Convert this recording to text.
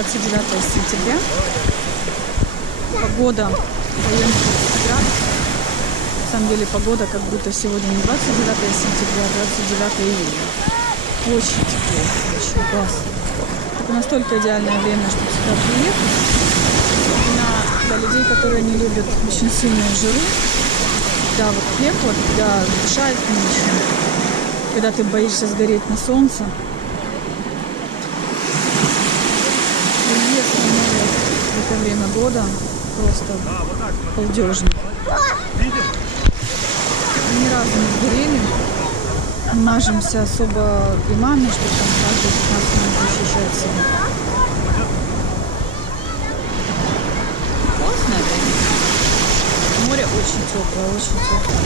29 сентября. Погода в районе 30 градусов. На самом деле погода как будто сегодня не 29 сентября, а 29 июля. Очень тепло, очень классно. Это настолько идеальное время, чтобы сюда приехать. Для людей, которые не любят очень сильную жару, когда вот пекло, когда дышать нечем, когда ты боишься сгореть на солнце. Приезд на море в это время года просто балдежный. Ни разу не сгорели. Мажемся особо кремами, чтобы там каждые 15 минут ощущать себя. Классное время. Море очень теплое, очень теплое.